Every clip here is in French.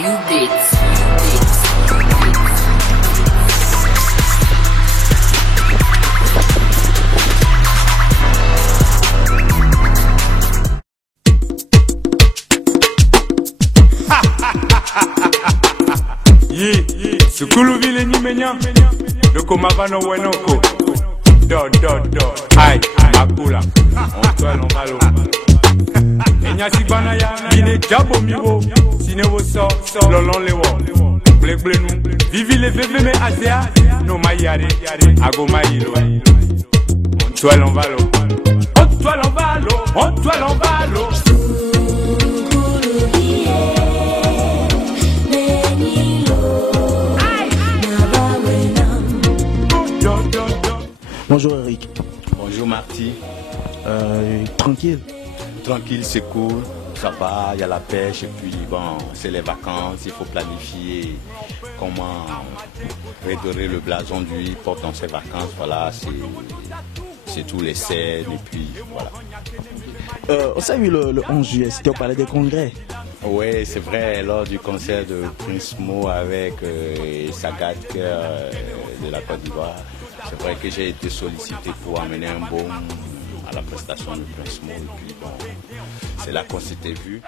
U-Beats. Sukulu vile nyimenya Doko mavano wenoko Do Hai Makula Ontwel onvalo Enyasi bana ya Gine jabo miwo Sinewo so Lolon lewo Blek blenu Vivi le veve me azea No mayare Ago mayilo Ontwel onvalo Ontwel onvalo Ontwel onvalo Bonjour Eric. Bonjour Marty. Tranquille. Tranquille, c'est cool, ça va, il y a la pêche et puis bon, c'est les vacances, il faut planifier comment redorer le blason du hip-hop dans ces vacances, voilà, c'est tous les scènes et puis voilà. On s'est vu le 11 juillet, c'était au Palais des Congrès. Oui, c'est vrai, lors du concert de Prince Mo avec Sagat de la Côte d'Ivoire. C'est vrai que j'ai été sollicité pour amener un baume à la prestation de Prince Mo. Et puis bon, c'est là qu'on s'était vu.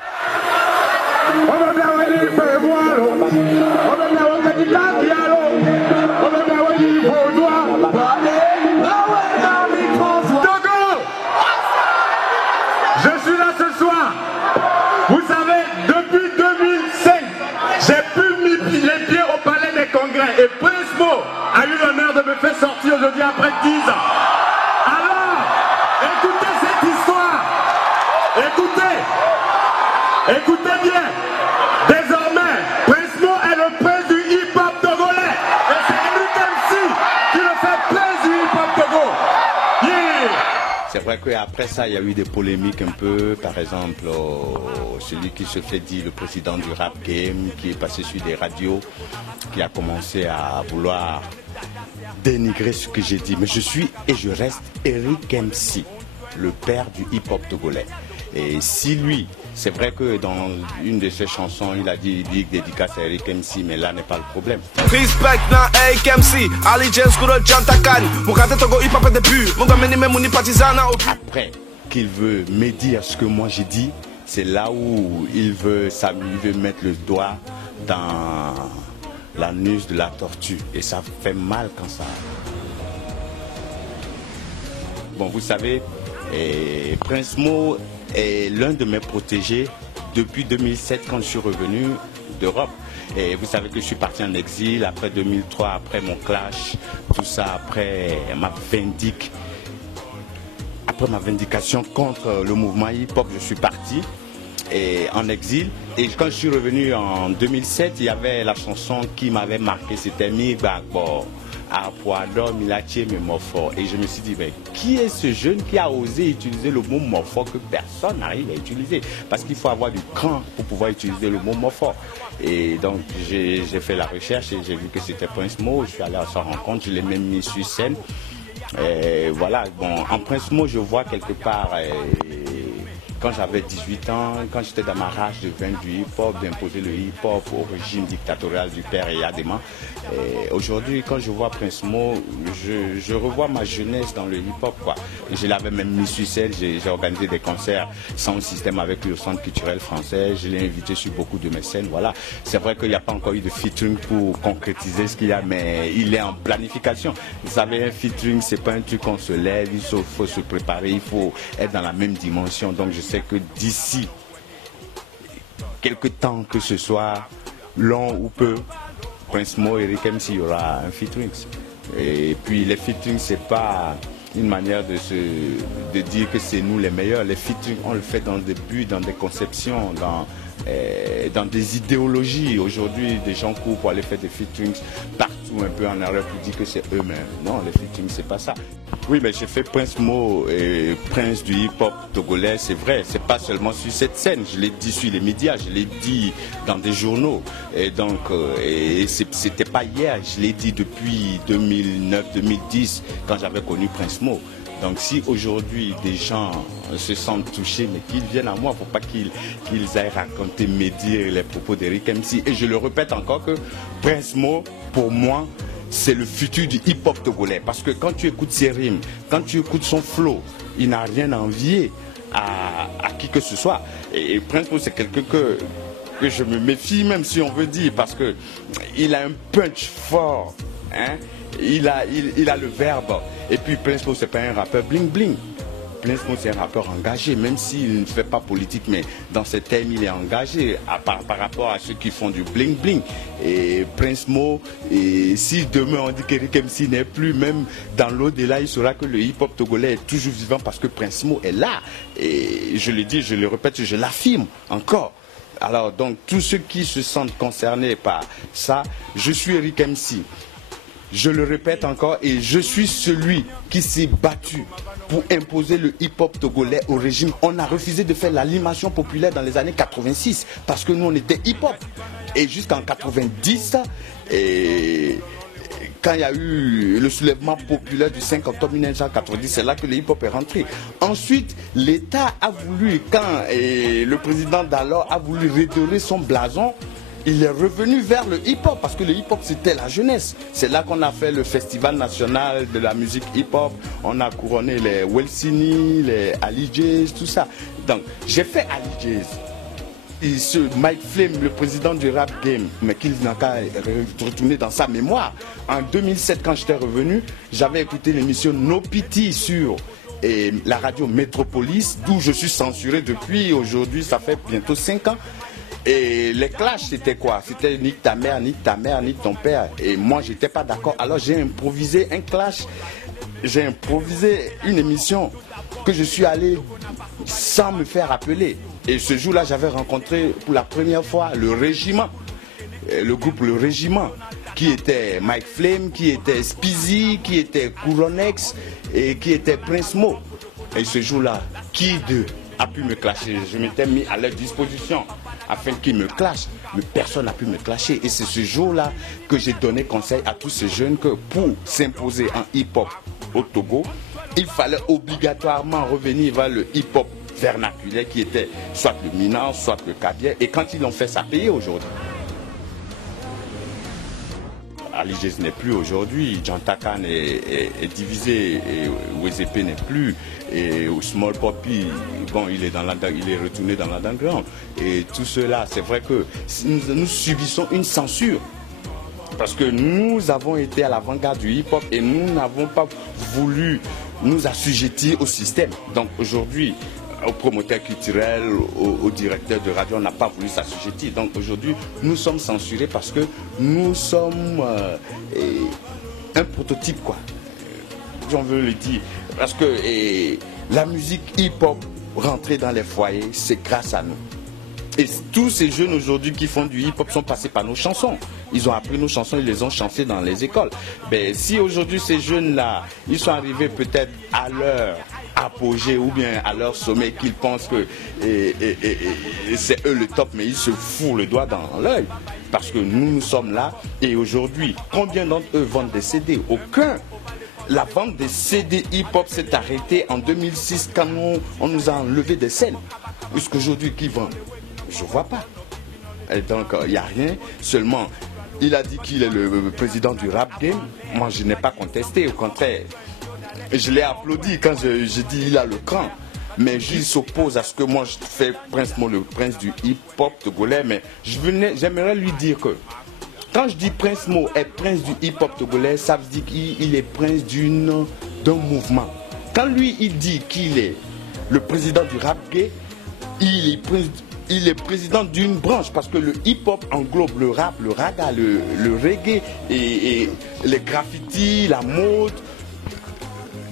Je suis là ce soir. Vous savez, depuis 2005, j'ai pu mettre les pieds au Palais des Congrès. Et Prince Mo a eu l'honneur de me faire sortir aujourd'hui après 10 ans. Alors, écoutez cette histoire. Écoutez bien. Désormais, Prince Mo est le prince du hip-hop togolais. Et c'est Eric MC qui le fait prince du hip-hop Togo. Yeah. C'est vrai qu'après ça, il y a eu des polémiques un peu. Par exemple, celui qui se fait dire le président du rap game, qui est passé sur des radios, qui a commencé à vouloir dénigrer ce que j'ai dit. Mais je suis et je reste Eric MC, le père du hip-hop togolais. Et si lui, c'est vrai que dans une de ses chansons, il a dit dédicace à Eric MC, mais là n'est pas le problème. Respect na Eric MC, Ali James Kuro Jantakan, Mukate Togo hip hop début, Mugameni Memuni Partizana. Après qu'il veut me dire ce que moi j'ai dit, c'est là où il veut mettre le doigt dans l'anus de la tortue. Et ça fait mal quand ça... Bon, vous savez, Prince Mo est l'un de mes protégés depuis 2007 quand je suis revenu d'Europe. Et vous savez que je suis parti en exil après 2003, après mon clash, tout ça, après ma vindication contre le mouvement hip-hop, je suis parti en exil. Et quand je suis revenu en 2007, il y avait la chanson qui m'avait marqué, c'était Mi Gbagbo, Apoado Milache Mofo. Et je me suis dit, mais qui est ce jeune qui a osé utiliser le mot Mofo que personne n'arrive à utiliser? Parce qu'il faut avoir du cran pour pouvoir utiliser le mot Mofo. Et donc j'ai fait la recherche et j'ai vu que c'était Prince Mo. Je suis allé à sa rencontre, je l'ai même mis sur scène. Et voilà, bon, en Prince Mo, je vois quelque part... quand j'avais 18 ans, quand j'étais dans ma rage de vaincre du hip-hop, d'imposer le hip-hop au régime dictatorial du père Yadema. Aujourd'hui, quand je vois Prince Mo, je revois ma jeunesse dans le hip-hop, quoi. Je l'avais même mis sur scène, j'ai organisé des concerts sans système avec lui au Centre culturel français. Je l'ai invité sur beaucoup de mes scènes, voilà. C'est vrai qu'il n'y a pas encore eu de featuring pour concrétiser ce qu'il y a, mais il est en planification. Vous savez, un featuring, c'est pas un truc qu'on se lève, il faut se préparer, il faut être dans la même dimension. Donc je sais que d'ici quelques temps, que ce soit long ou peu, Prince Mo et Eric MC, il y aura un featuring. Et puis les featuring, c'est pas une manière de dire que c'est nous les meilleurs. Les featuring, on le fait dans des buts, dans des conceptions, dans des idéologies. Aujourd'hui, des gens courent pour aller faire des featurings partout un peu en arrière pour dire que c'est eux-mêmes. Non, les featurings, c'est pas ça. Oui, mais j'ai fait Prince Mo et Prince du hip-hop togolais, c'est vrai. C'est pas seulement sur cette scène. Je l'ai dit sur les médias, je l'ai dit dans des journaux. Et donc, c'était pas hier. Je l'ai dit depuis 2009-2010 quand j'avais connu Prince Mo. Donc si aujourd'hui des gens se sentent touchés, mais qu'ils viennent à moi, il ne faut pas qu'ils aillent raconter, médire les propos d'Eric MC. Et je le répète encore que Prince Mo, pour moi, c'est le futur du hip-hop togolais. Parce que quand tu écoutes ses rimes, quand tu écoutes son flow, il n'a rien à envier à qui que ce soit. Et Prince Mo, c'est quelqu'un que je me méfie, même si on veut dire, parce qu'il a un punch fort. Hein? Il a le verbe. Et puis Prince Mo, c'est pas un rappeur bling bling. Prince Mo, c'est un rappeur engagé, même s'il ne fait pas politique, mais dans ses thèmes, il est engagé par rapport à ceux qui font du bling bling. Et Prince Mo, et si demain on dit qu'Eric MC n'est plus, même dans l'au-delà, il saura que le hip-hop togolais est toujours vivant parce que Prince Mo est là. Et je le dis, je le répète, je l'affirme encore. Alors donc tous ceux qui se sentent concernés par ça, je suis Eric MC. Je le répète encore, et je suis celui qui s'est battu pour imposer le hip-hop togolais au régime. On a refusé de faire l'animation populaire dans les années 86 parce que nous on était hip-hop. Et jusqu'en 90, et quand il y a eu le soulèvement populaire du 5 octobre 1990, c'est là que le hip-hop est rentré. Ensuite, l'État a voulu, quand le président d'alors a voulu redorer son blason, il est revenu vers le hip-hop parce que le hip-hop c'était la jeunesse. C'est là qu'on a fait le festival national de la musique hip-hop. On a couronné les Welsini, les Ali Jazz, tout ça. Donc j'ai fait Ali Jazz. Et ce Mike Flame, le président du rap game, mais qu'il n'a qu'à retourner dans sa mémoire. En 2007, quand j'étais revenu, j'avais écouté l'émission No Pity sur la radio Métropolis, d'où je suis censuré depuis aujourd'hui, ça fait bientôt 5 ans. Et les clashs, c'était quoi? C'était nique ta mère, nique ton père. Et moi, j'étais pas d'accord. Alors j'ai improvisé un clash. J'ai improvisé une émission que je suis allé sans me faire appeler. Et ce jour-là, j'avais rencontré pour la première fois le régiment. Le groupe Le Régiment, qui était Mike Flame, qui était Speezy, qui était Couronex et qui était Prince Mo. Et ce jour-là, qui d'eux a pu me clasher? Je m'étais mis à leur disposition afin qu'ils me clashent, mais personne n'a pu me clasher. Et c'est ce jour-là que j'ai donné conseil à tous ces jeunes que pour s'imposer en hip-hop au Togo, il fallait obligatoirement revenir vers le hip-hop vernaculaire qui était soit le Minan, soit le Kabia. Et quand ils l'ont fait, ça payait aujourd'hui. Ali Jazz n'est plus aujourd'hui, Jantakan est divisé, et Wezepe n'est plus, et Small Poppy, bon, il est retourné dans l'underground. Et tout cela, c'est vrai que nous subissons une censure. Parce que nous avons été à l'avant-garde du hip-hop et nous n'avons pas voulu nous assujettir au système. Donc aujourd'hui, aux promoteurs culturels, aux directeurs de radio, on n'a pas voulu s'assujettir. Donc aujourd'hui, nous sommes censurés parce que nous sommes un prototype, quoi. J'en veux le dire. Parce que la musique hip-hop rentrée dans les foyers, c'est grâce à nous. Et tous ces jeunes aujourd'hui qui font du hip-hop sont passés par nos chansons. Ils ont appris nos chansons, ils les ont chantées dans les écoles. Mais si aujourd'hui ces jeunes-là, ils sont arrivés peut-être à leur apogée ou bien à leur sommet, qu'ils pensent que c'est eux le top, mais ils se foutent le doigt dans l'œil. Parce que nous sommes là et aujourd'hui, combien d'entre eux vendent des CD? Aucun. La vente des CD hip-hop s'est arrêtée en 2006 quand on nous a enlevé des scènes. Puisqu'aujourd'hui, qui vend? Je ne vois pas. Et donc, il n'y a rien. Seulement, il a dit qu'il est le président du rap game. Moi, je n'ai pas contesté. Au contraire, je l'ai applaudi quand j'ai dit il a le cran. Mais il s'oppose à ce que moi je fais Prince Mo, le prince du hip-hop togolais. Mais j'aimerais lui dire que quand je dis Prince Mo est prince du hip-hop togolais, ça veut dire qu'il est prince d'un mouvement. Quand lui, il dit qu'il est le président du rap gay, il est président d'une branche parce que le hip-hop englobe le rap, le raga, le reggae et les graffitis, la mode.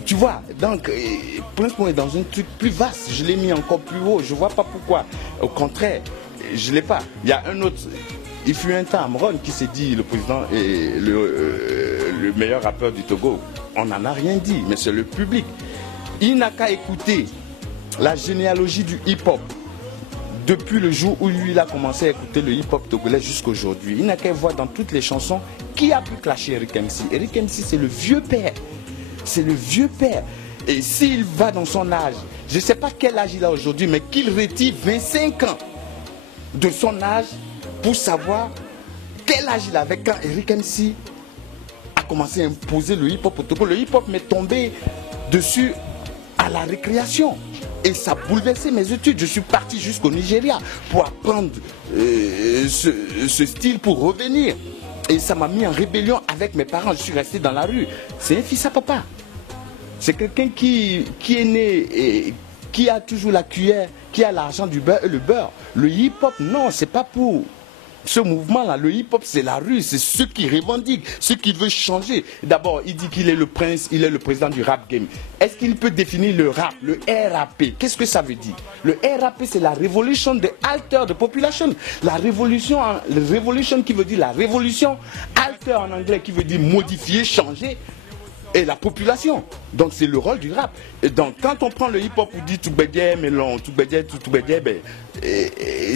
Tu vois, donc Prince Mo est dans un truc plus vaste. Je l'ai mis encore plus haut. Je ne vois pas pourquoi. Au contraire, je ne l'ai pas. Il y a un autre. Il fut un temps Amron qui s'est dit le président et le meilleur rappeur du Togo. On n'en a rien dit, mais c'est le public. Il n'a qu'à écouter la généalogie du hip-hop. Depuis le jour où lui il a commencé à écouter le hip-hop togolais jusqu'à aujourd'hui, il n'a qu'à voir dans toutes les chansons qui a pu clasher Eric MC. Eric MC, c'est le vieux père. C'est le vieux père. Et s'il va dans son âge, je ne sais pas quel âge il a aujourd'hui, mais qu'il retire 25 ans de son âge pour savoir quel âge il avait quand Eric MC a commencé à imposer le hip-hop au Togo. Le hip-hop m'est tombé dessus à la récréation. Et ça a bouleversé mes études. Je suis parti jusqu'au Nigeria pour apprendre ce style pour revenir. Et ça m'a mis en rébellion avec mes parents. Je suis resté dans la rue. C'est un fils à papa. C'est quelqu'un qui est né et qui a toujours la cuillère, qui a l'argent du beurre et le beurre. Le hip-hop, non, c'est pas pour ce mouvement-là. Le hip-hop, c'est la rue, c'est ceux qui revendiquent, ceux qui veulent changer. D'abord, il dit qu'il est le prince, il est le président du rap game. Est-ce qu'il peut définir le rap, le RAP? Qu'est-ce que ça veut dire? Le RAP, c'est la révolution de alter de population. La révolution qui veut dire la révolution, alter en anglais qui veut dire modifier, changer. Et la population. Donc c'est le rôle du rap. Et donc quand on prend le hip-hop, on dit tout bédier, melon, tout bédier, ben,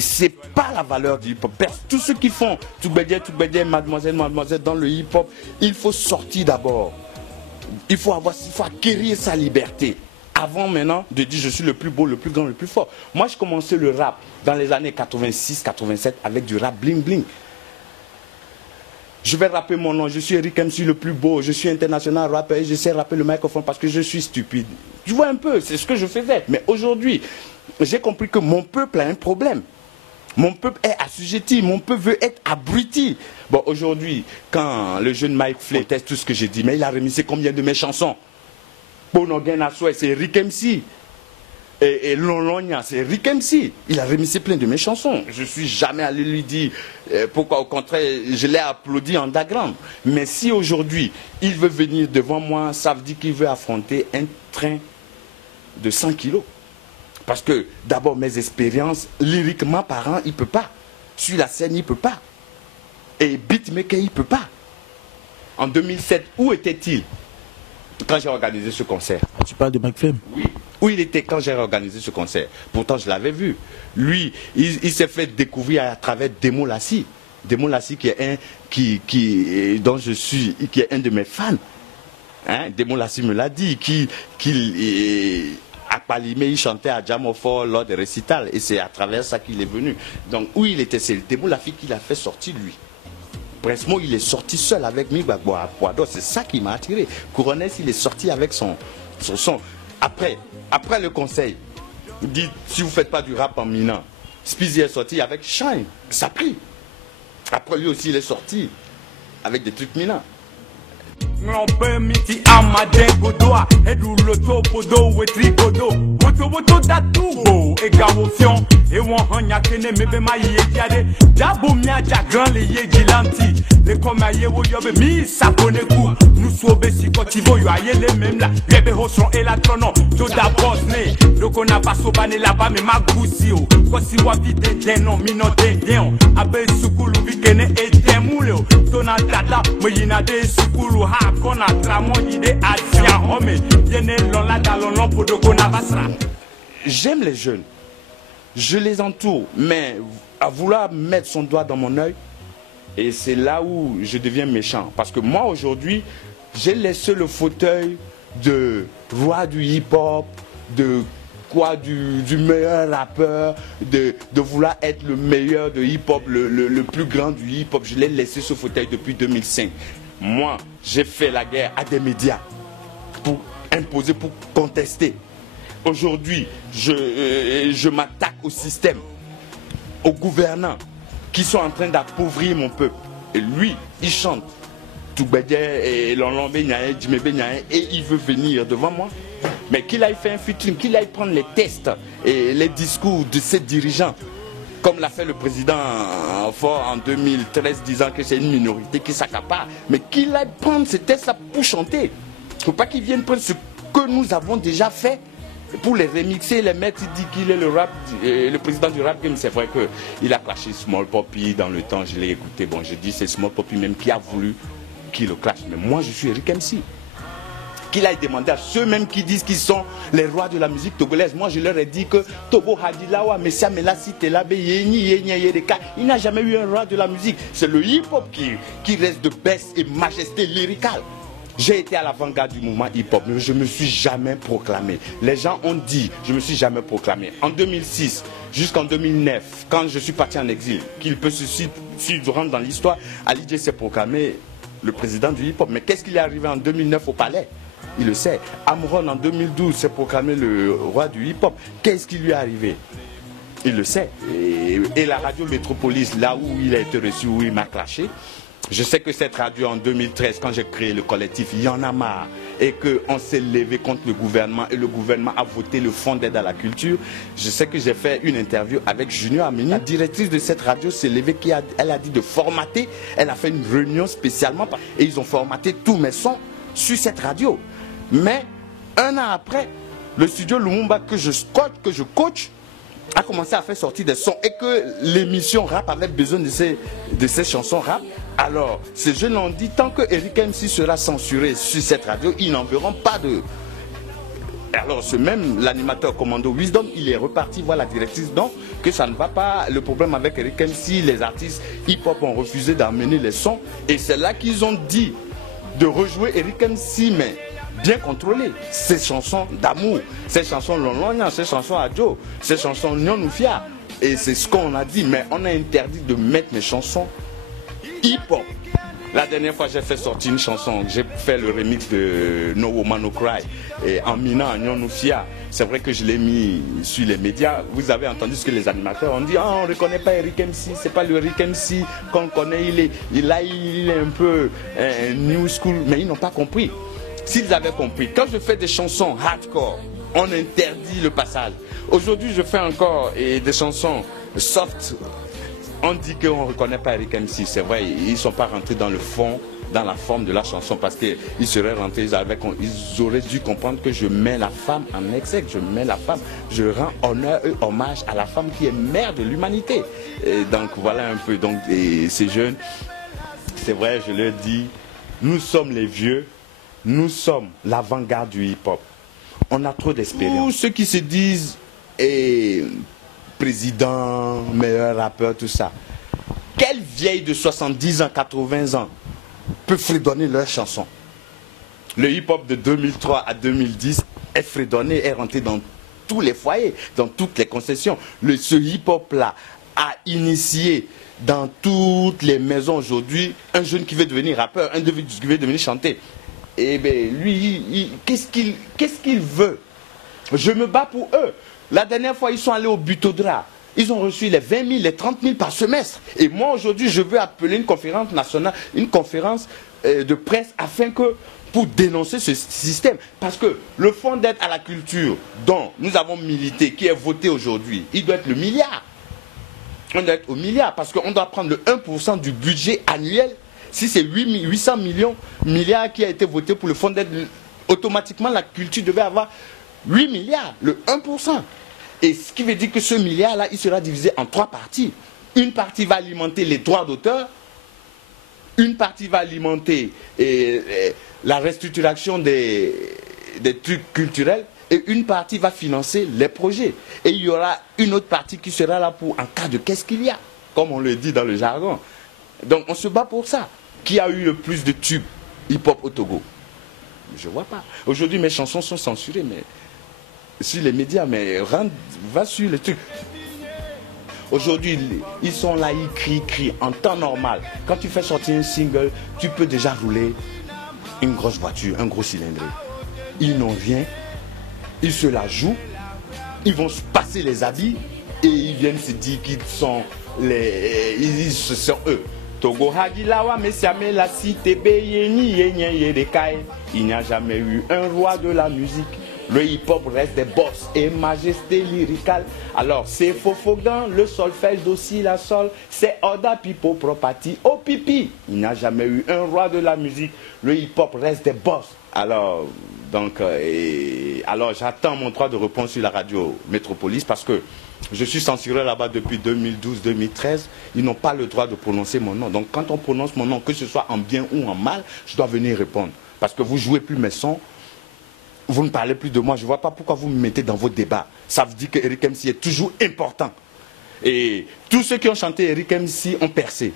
c'est pas la valeur du hip-hop. Tous ceux qui font tout bédier, mademoiselle, dans le hip-hop, il faut sortir d'abord. Il faut acquérir sa liberté. Avant maintenant de dire je suis le plus beau, le plus grand, le plus fort. Moi je commençais le rap dans les années 86-87 avec du rap bling bling. Je vais rapper mon nom, je suis Eric MC le plus beau, je suis international rappeur et je sais rapper le microphone parce que je suis stupide. Tu vois un peu, c'est ce que je faisais. Mais aujourd'hui, j'ai compris que mon peuple a un problème. Mon peuple est assujetti, mon peuple veut être abruti. Bon, aujourd'hui, quand le jeune Mike Flay teste tout ce que j'ai dit, mais il a remixé combien de mes chansons? Bonogen Asway, c'est Eric MC. Et Lolonia, c'est Rick MC. Il a remixé plein de mes chansons. Je ne suis jamais allé lui dire pourquoi. Au contraire, je l'ai applaudi en underground. Mais si aujourd'hui, il veut venir devant moi, ça veut dire qu'il veut affronter un train de 100 kilos. Parce que d'abord, mes expériences, lyriquement parlant, il ne peut pas. Sur la scène, il ne peut pas. Et beatmaker, il ne peut pas. En 2007, où était-il quand j'ai organisé ce concert? Tu parles de McFlame? Oui. Où il était quand j'ai organisé ce concert? Pourtant, je l'avais vu. Lui, il s'est fait découvrir à travers Demo Lassi. Demo Lassi qui est qui est un de mes fans. Hein? Demo Lassi me l'a dit, à Palimé, il chantait à Jamofo lors des récitals. Et c'est à travers ça qu'il est venu. Donc, où il était, c'est Demo Lassi qui l'a fait sortir, lui. Presmo, il est sorti seul avec Migbagbo à Poado. C'est ça qui m'a attiré. Couronnes, il est sorti avec son son. Après le conseil, il dit, si vous ne faites pas du rap en minant, Speezy est sorti avec Shine, ça prie. Après lui aussi, il est sorti avec des trucs minants. Ngombe miti amade godoa edu loto podo wetri godo woto datubo egawofion e won hanya kene mebe ma ye jade dabo mi aja gran le ye jilanti le koma ye wo yobe mi sapone ku nusu obesi kotivo yo aye le même la bebe hoson e la trono to da boss ne doko na baso bane la ba me magusi o ko si wa vite deno minote den abe sukulu bikene e demule o to na dada mo yina de sukulu ha kona tramo ide asia home yene lonla dalon podo kona basra. J'aime les jeunes, je les entoure, mais à vouloir mettre son doigt dans mon œil, et c'est là où je deviens méchant. Parce que moi aujourd'hui, j'ai laissé le fauteuil de roi du hip-hop, de quoi, du meilleur rappeur, de vouloir être le meilleur de hip-hop, le plus grand du hip-hop. Je l'ai laissé ce fauteuil depuis 2005. Moi, j'ai fait la guerre à des médias pour imposer, pour contester. Aujourd'hui, je m'attaque au système, aux gouvernants qui sont en train d'appauvrir mon peuple. Et lui, il chante Toubedje et Lolombe Nyaye, Djimebe Nyaye, et il veut venir devant moi. Mais qu'il aille faire un featuring, qu'il aille prendre les tests et les discours de ces dirigeants, comme l'a fait le président Fort en 2013, disant que c'est une minorité qui s'accapare. Mais qu'il aille prendre ces tests-là pour chanter. Il ne faut pas qu'il vienne prendre ce que nous avons déjà fait pour les remixer, les mettre. Il dit qu'il est le président du rap game. C'est vrai qu'il a clashé Small Poppy dans le temps, je l'ai écouté. Bon, je dis c'est Small Poppy même qui a voulu qu'il le clash. Mais moi, je suis Eric MC. Qu'il aille demander à ceux-mêmes qui disent qu'ils sont les rois de la musique togolaise. Moi, je leur ai dit que Togo Hadilawa, Messia Melassi, Telabe, Yeni, Yereka, il n'a jamais eu un roi de la musique. C'est le hip-hop qui reste de baisse et majesté lyricale. J'ai été à l'avant-garde du mouvement hip-hop, mais je ne me suis jamais proclamé. Les gens ont dit, je ne me suis jamais proclamé. En 2006 jusqu'en 2009, quand je suis parti en exil, qu'il peut se rendre dans l'histoire, Ali J s'est proclamé le président du hip-hop. Mais qu'est-ce qu'il est arrivé en 2009 au palais? Il le sait. Amron en 2012 s'est proclamé le roi du hip-hop. Qu'est-ce qui lui est arrivé? Il le sait. Et la radio Métropolis, là où il a été reçu, où il m'a clashé, je sais que cette radio en 2013, quand j'ai créé le collectif, il y en a marre. Et qu'on s'est levé contre le gouvernement et le gouvernement a voté le fonds d'aide à la culture. Je sais que j'ai fait une interview avec Junior Amini. La directrice de cette radio s'est levée, elle a dit de formater. Elle a fait une réunion spécialement et ils ont formaté tous mes sons sur cette radio. Mais un an après, le studio Lumumba que je coach, a commencé à faire sortir des sons et que l'émission rap avait besoin de ces chansons rap. Alors, ces jeunes ont dit, tant que Eric MC sera censuré sur cette radio, ils n'en verront pas de... Alors, l'animateur Commando Wisdom, il est reparti voir la directrice, donc que ça ne va pas. Le problème avec Eric MC, les artistes hip-hop ont refusé d'amener les sons. Et c'est là qu'ils ont dit de rejouer Eric MC, mais bien contrôlé. Ces chansons d'amour, ces chansons Longlonia, ces chansons Adjo, ces chansons Nyonoufia. Et c'est ce qu'on a dit, mais on a interdit de mettre les chansons hip-hop. La dernière fois, j'ai fait sortir une chanson, j'ai fait le remix de No Woman No Cry et en minant Nyonoufia. C'est vrai que je l'ai mis sur les médias. Vous avez entendu ce que les animateurs ont dit. On ne reconnaît pas Eric MC, c'est pas le Eric MC qu'on connaît. Il est un peu new school, mais ils n'ont pas compris. S'ils avaient compris, quand je fais des chansons hardcore, on interdit le passage. Aujourd'hui, je fais encore des chansons soft. On dit qu'on ne reconnaît pas Eric MC. C'est vrai, ils ne sont pas rentrés dans le fond, dans la forme de la chanson, parce qu'ils seraient rentrés, ils auraient dû comprendre que je mets la femme en exergue, je mets la femme, je rends honneur et hommage à la femme qui est mère de l'humanité. Donc voilà un peu, donc ces jeunes, c'est vrai, je leur dis, nous sommes les vieux, nous sommes l'avant-garde du hip-hop. On a trop d'expérience. Tous ceux qui se disent président, meilleur rappeur, tout ça. Quelle vieille de 70 ans, 80 ans peut fredonner leurs chansons? Le hip-hop de 2003 à 2010 est fredonné, est rentré dans tous les foyers, dans toutes les concessions. Ce hip-hop-là a initié dans toutes les maisons aujourd'hui un jeune qui veut devenir rappeur, un qui veut devenir chanter. Eh bien, lui, qu'est-ce qu'il veut? Je me bats pour eux. La dernière fois, ils sont allés au Butodra. Ils ont reçu les 20 000, les 30 000 par semestre. Et moi, aujourd'hui, je veux appeler une conférence nationale, une conférence de presse, afin que, pour dénoncer ce système. Parce que le fonds d'aide à la culture, dont nous avons milité, qui est voté aujourd'hui, il doit être le milliard. On doit être au milliard, parce qu'on doit prendre le 1% du budget annuel. Si c'est 800 milliards qui a été voté pour le fonds d'aide, automatiquement la culture devait avoir 8 milliards, le 1%. Et ce qui veut dire que ce milliard-là, il sera divisé en 3 parties. Une partie va alimenter les droits d'auteur, une partie va alimenter la restructuration des trucs culturels, et une partie va financer les projets. Et il y aura une autre partie qui sera là pour en cas de qu'est-ce qu'il y a, comme on le dit dans le jargon. Donc on se bat pour ça. Qui a eu le plus de tubes hip-hop au Togo? Je ne vois pas. Aujourd'hui, mes chansons sont censurées, mais sur les médias, mais va sur les trucs. Aujourd'hui, ils sont là, ils crient en temps normal. Quand tu fais sortir un single, tu peux déjà rouler une grosse voiture, un gros cylindré. Ils n'ont rien, ils se la jouent, ils vont se passer les habits et ils viennent se dire qu'ils sont ils sont eux. Togo Hagilawa, Messiame, la cité Beyeni, Yenyeyedekai. Il n'y a jamais eu un roi de la musique. Le hip-hop reste des boss et majesté lyricale. Alors c'est Fofogan, le solfège d'aussi la sol. C'est Oda Pipo Propati au pipi. Il n'y a jamais eu un roi de la musique. Le hip-hop reste des boss. Alors, alors j'attends mon droit de réponse sur la radio Métropolis parce que je suis censuré là-bas depuis 2012-2013. Ils n'ont pas le droit de prononcer mon nom. Donc quand on prononce mon nom, que ce soit en bien ou en mal, je dois venir répondre. Parce que vous ne jouez plus mes sons, vous ne parlez plus de moi. Je ne vois pas pourquoi vous me mettez dans vos débats. Ça veut dire que Eric MC est toujours important. Et tous ceux qui ont chanté Eric MC ont percé.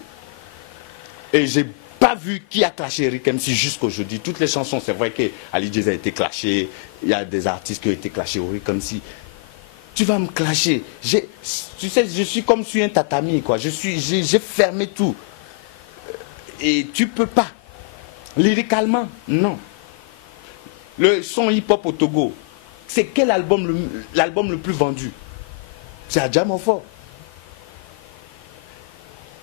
Et j'ai pas vu qui a clashé Eric MC jusqu'aujourd'hui. Toutes les chansons, c'est vrai que Ali Jazz a été clashé, il y a des artistes qui ont été clashés Eric MC. Tu vas me clasher. Tu sais, je suis comme sur un tatami, quoi. J'ai fermé tout. Et tu peux pas. Lyricalement, non. Le son hip-hop au Togo, c'est quel album l'album le plus vendu? C'est Adjamofo.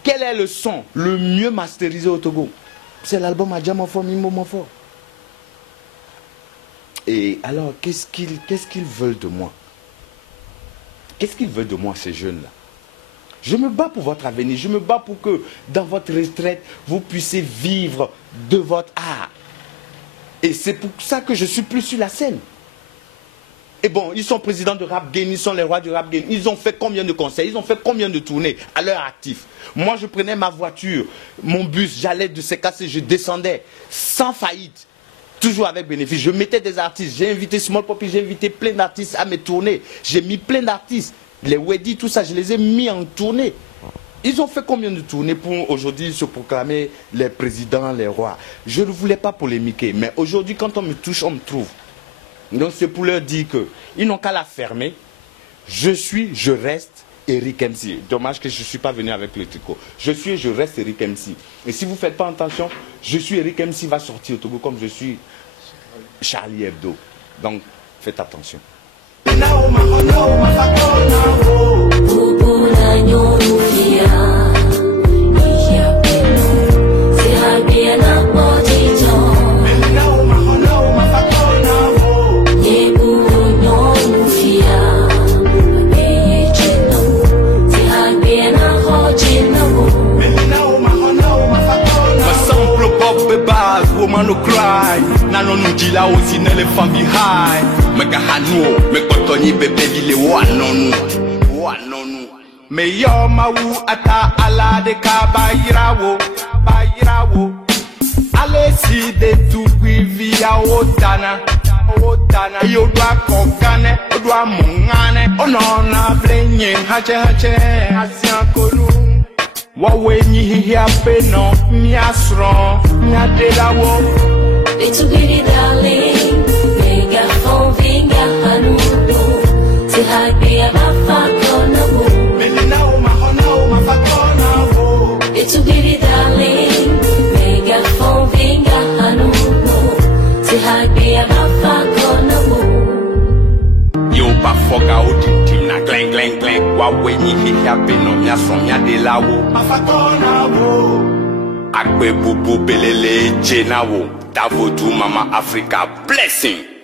Quel est le son le mieux masterisé au Togo? C'est l'album Adjamofo, Mimomofo. Et alors, qu'est-ce qu'ils veulent de moi? Qu'est-ce qu'ils veulent de moi, ces jeunes-là? Je me bats pour votre avenir. Je me bats pour que, dans votre retraite, vous puissiez vivre de votre art. Et c'est pour ça que je suis plus sur la scène. Et bon, ils sont présidents de Rap Game, ils sont les rois du Rap Game. Ils ont fait combien de concerts? Ils ont fait combien de tournées à leur actif? Moi, je prenais ma voiture, mon bus, j'allais de CKC, je descendais sans faillite. Toujours avec bénéfice. Je mettais des artistes. J'ai invité Small Poppy, j'ai invité plein d'artistes à mes tournées. J'ai mis plein d'artistes. Les Weddy, tout ça, je les ai mis en tournée. Ils ont fait combien de tournées pour aujourd'hui se proclamer les présidents, les rois? Je ne voulais pas polémiquer, mais aujourd'hui, quand on me touche, on me trouve. Donc c'est pour leur dire qu'ils n'ont qu'à la fermer. Je reste Eric MC. Dommage que je ne suis pas venu avec le tricot. Je reste Eric MC. Et si vous ne faites pas attention, je suis Eric MC va sortir au Togo comme je suis Charlie Hebdo. Donc faites attention. No cry, nano no jila osi ne le fan behind. Mega hanu, me kotoni bebe vile wanonu. Me yo mawu ata ala de ka bayirawo. Ale si de tu via otana. Yo dwa kokane, dwa mungane. Ono na blenye hache asian kolu. Wawe nyi hape no miasro nyadelawo. It's a bitty darling, mega phone vinga hanudo. Say hi be a mafakona wo. Melina o mafakona wo. It's a bitty darling, mega phone vinga hanudo. Say hi be a mafakona wo. Yo pa foga o tim na glen. Wawe nyi hape no miasro nyadelawo. Mafakona wo. Akwe bubu belele jenawo. Davotu Mama Africa blessing.